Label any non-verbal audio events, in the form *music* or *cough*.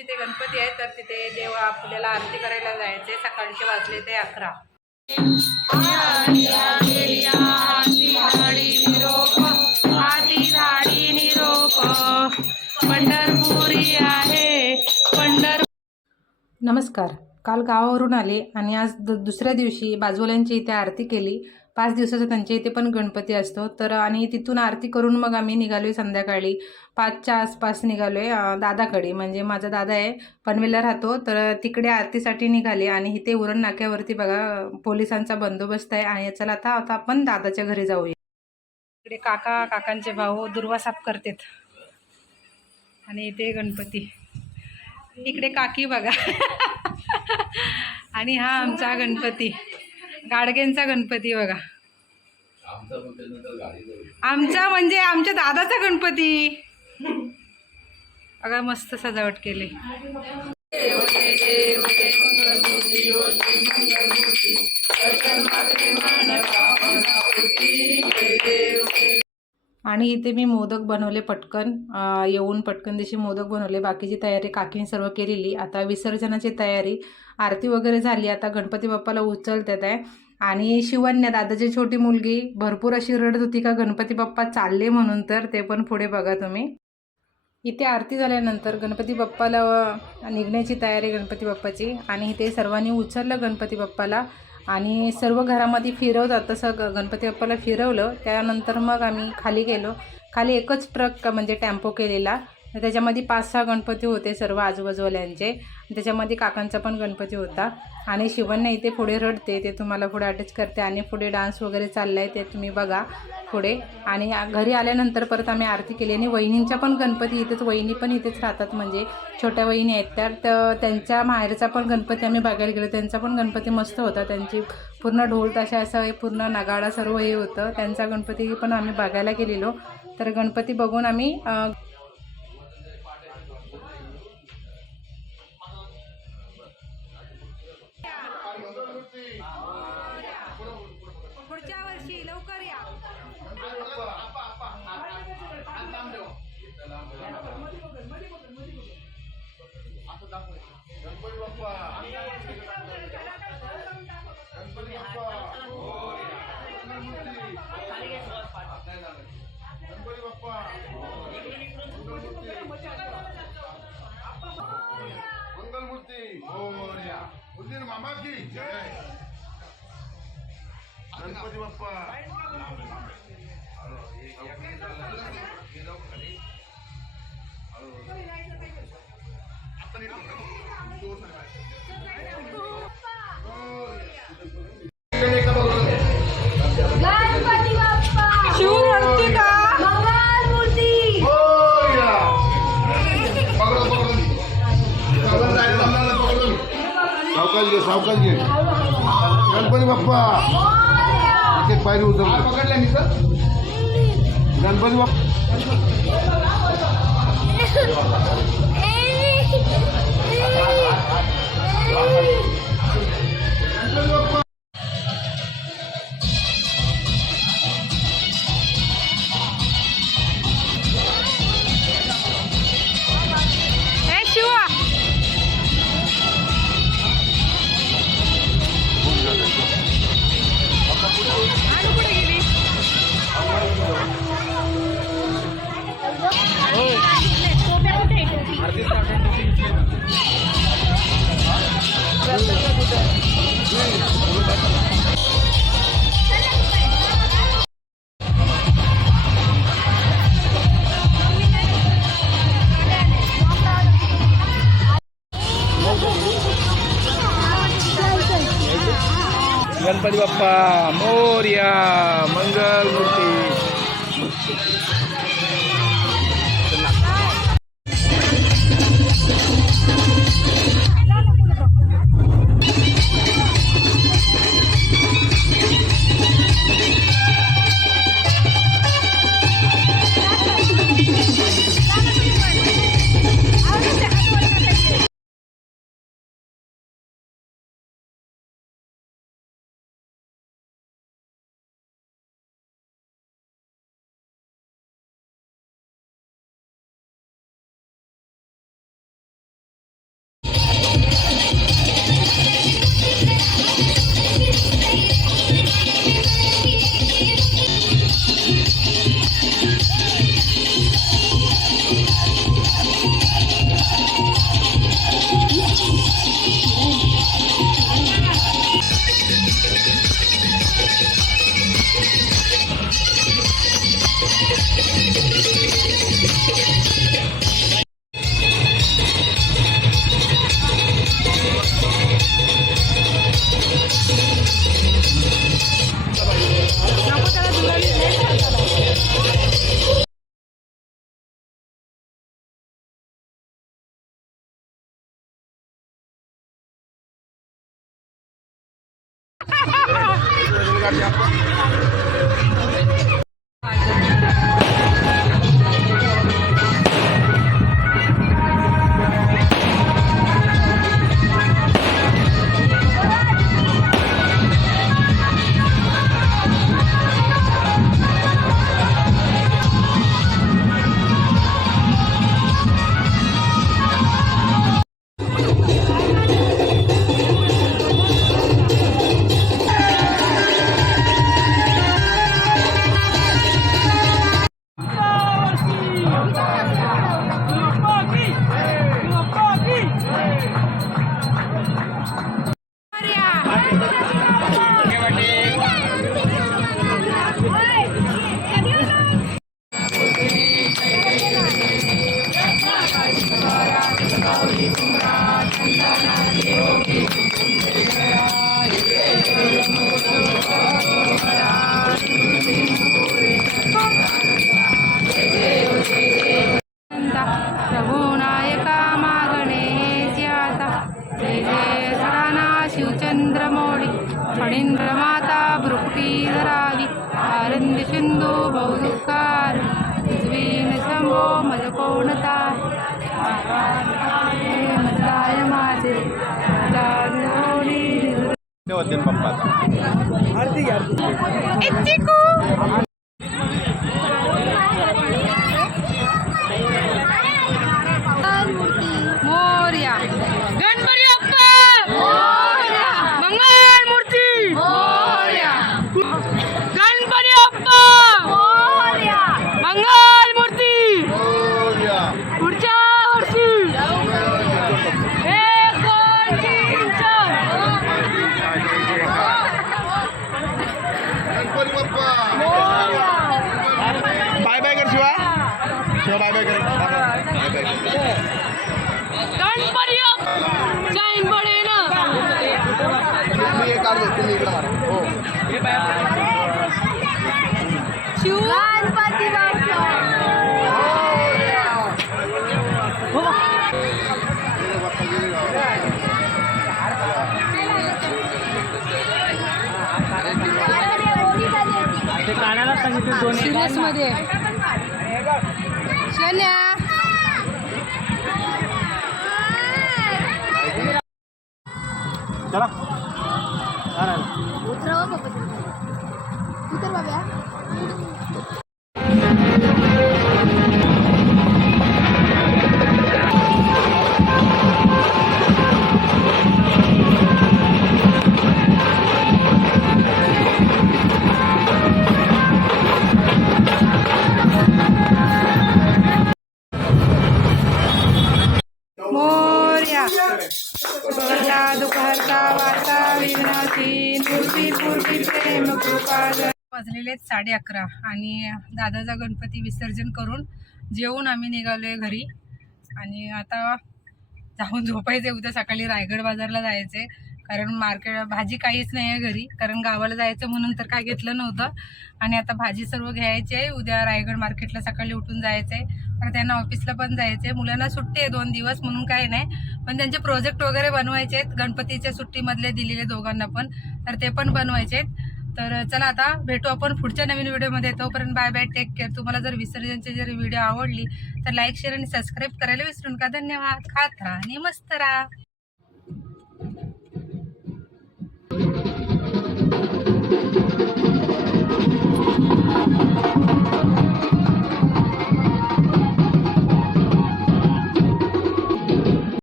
तिथे गणपती आहे तर तिथे देव आपल्याला आरती करायला जायचे सकाळचे वाजले ते अकरा. पंढरपुरी आहे पंढर नमस्कार. काल गावावरून आले आणि आज दुसऱ्या दिवशी बाजूवाल्यांची इथे आरती केली. पाच दिवसाचा त्यांच्या इथे पण गणपती असतो. तर आणि तिथून आरती करून मग आम्ही निघालो संध्याकाळी. पाचच्या आसपास निघालो आहे दादाकडे. म्हणजे माझा दादा आहे पनवेलला राहतो. तर तिकडे आरतीसाठी निघाले आणि इथे उरण नाक्यावरती बघा पोलिसांचा बंदोबस्त आहे आणि चला आता आता आपण दादाच्या घरी जाऊया. इकडे काका काकांचे भाऊ दुर्वा साफ करतात. आणि इथे गणपती. इकडे काकी बघा. *laughs* आणि हा आमचा गणपती. गाडगेंचा गणपती बघा. आमचा म्हणजे आमच्या दादाचा गणपती. बघा मस्त सजावट केली. आणि इथे मी मोदक बनवले पटकन येऊन पटकन दिवशी मोदक बनवले. बाकीची तयारी काकीने सर्व केलेली. आता विसर्जनाची तयारी. आरती वगैरे झाली. आता गणपती बाप्पाला उचलतात आहे. आणि शिवन्या दादाची छोटी मुलगी भरपूर अशी रडत होती का गणपती बाप्पा चालले म्हणून तर ते पण पुढे बघा तुम्ही. इथे आरती झाल्यानंतर गणपती बाप्पाला निघण्याची तयारी गणपती बाप्पाची. आणि इथे सर्वांनी उचललं गणपती बाप्पाला. आणि सर्व घरामध्ये फिरवतात. तसं ग गणपती बाप्पाला फिरवलं. त्यानंतर मग आम्ही खाली गेलो. खाली एकच ट्रक म्हणजे टॅम्पो केलेला. त्याच्यामध्ये पाच सहा गणपती होते सर्व आजूबाजूवाल्यांचे. त्याच्यामध्ये काकांचा पण गणपती होता. आणि शिवण्या इथे पुढे रडते ते तुम्हाला पुढे अटॅच करते आणि पुढे डान्स वगैरे चालला आहे ते तुम्ही बघा पुढे. आणि घरी आल्यानंतर परत आम्ही आरती केली आणि वहिनींच्या पण गणपती इथेच वहिनी पण इथेच राहतात म्हणजे छोट्या वहिनी आहेत. त्या तर त्यांच्या माहेरचा पण गणपती आम्ही बघायला गेलो त्यांचा पण गणपती मस्त होता. त्यांची पूर्ण ढोल ताशा असं हे पूर्ण नगाडा सर्व हे होतं. त्यांचा गणपती पण आम्ही बघायला गेलेलो. तर गणपती बघून आम्ही मंगलमूर्ती मोरया. उंदीर मामा की जय. गणपती बाप्पा. गणपती सावकाश घे. गणपती बाप्पा. एक पायरी मी गणपती बाप्पा. Uh, मज कोणता मताय माझे जागोरी मोर्या. सिरियसमध्ये शन्या. चला. मूर्ती प्रेम कृपा वाजलेले आहेत साडे अकरा आणि दादाचा गणपती विसर्जन करून जेवून आम्ही निघालोय घरी. आणि आता जाऊन झोपायचं उद्या सकाळी रायगड बाजारला जायचंय. कारण मार्केट भाजी काहीच नाही आहे घरी. कारण गावाला जायचं म्हणून तर काय घेतलं नव्हतं. आणि आता भाजी सर्व घ्यायची आहे. उद्या रायगड मार्केटला सकाळी उठून जायचं आहे तर त्यांना ऑफिसला पण जायचं आहे मुलांना सुट्टी आहे दोन दिवस म्हणून काही नाही. पण त्यांचे प्रोजेक्ट वगैरे बनवायचे आहेत. गणपतीच्या सुट्टीमधले दिलेले दोघांना पण. तर ते पण बनवायचे आहेत. तर चला आता भेटू आपण पुढच्या नवीन व्हिडिओमध्ये. तोपर्यंत बाय बाय टेक केअर तुम्हाला जर विसर्जनची जर व्हिडिओ आवडली तर लाईक शेअर आणि सबस्क्राईब करायला विसरू नका धन्यवाद. खात राहा आणि मस्त राहा.